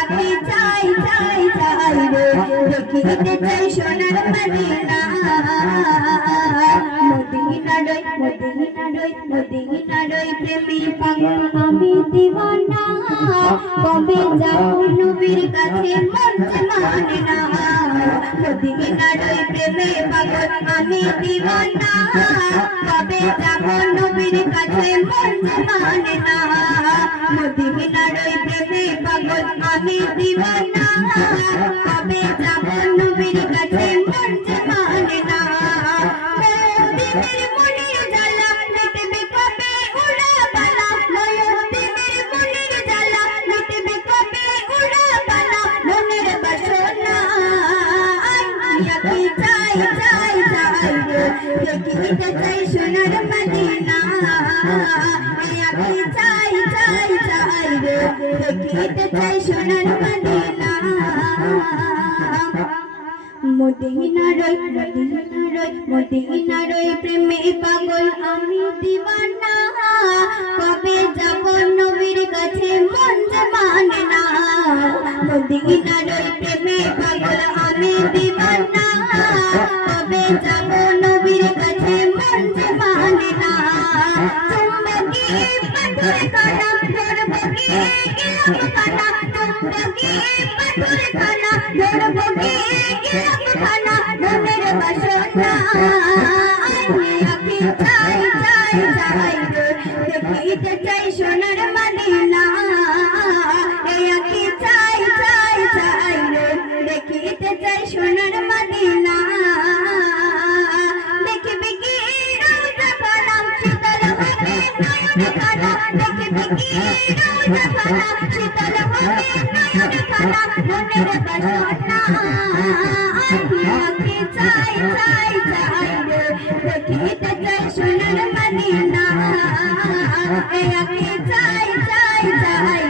আকি চাই চাই চাই রে দেখিতে চাই সোনার মদিনা মদিনারই প্রেমী পাগল আমি দিওয়ানা কবে যাব নবীর কাছে মন মানে না মদিনারই প্রেমী পাগল আমি দিওয়ানা কবে যাব নবীর কাছে মন মানে না মদিনারই প্রেমী পাগল আমি দিওয়ানা কবে যাব নবীর কাছে মন মানে না দেখিতে চাই সোনার মদিনা আকি চাই চাই চাই রে দেখিতে চাই সোনার মদিনা মদিনারই প্রেমে পাগল আমি দিওয়ানা কবে যাব নবীর কাছে মন মানে না মদিনারই প্রেমে পাগল আমি দিওয়ানা কবে যাব নবীর কাছে মন মানে না চুম্বকি পাথর কানা ধরবকি গেলাম কানা চুম্বকি পাথর কানা ধরবকি গেলাম কানা মনের বাসনা আকি চাই চাই চাই দেখিতে চাই সোনার মদিনা আকি চাই চাই চাই দেখিতে চাই সোনার মদিনা দেখবে কি রোজা কালাম শীতল হবে নয়ন কানা দেখবে কি রোজা কালাম শীতল হবে নয়ন কানা মনের বাসনা আকি চাই চাই চাই দেখিতে চাই সোনার মদিনা আকি চাই চাই চাই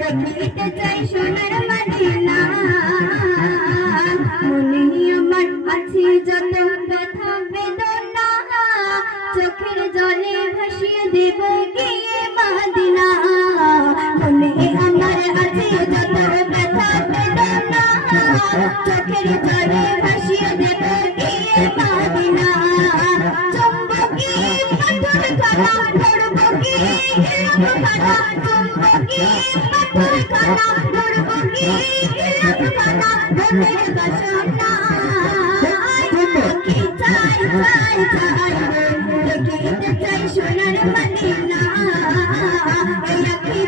দেখিতে চাই সোনার মদিনা মনে আমার আছে যত ব্যথা বেদনা চোখের জলে ভাসিয়ে দেব গিয়ে মদিনা মনে আমার আছে যত ব্যথা বেদনা চোখের জলে ভাসিয়ে দেব গিয়ে মদিনা চুম্বকি পাথর কানা ধরবকি গেলাম কানা চুম্বকি পাথর কানা ধরবকি গেলাম কানা মনের বাসনা আকি চাই চাই চাই দেখিতে চাই সোনার মদিনা আকি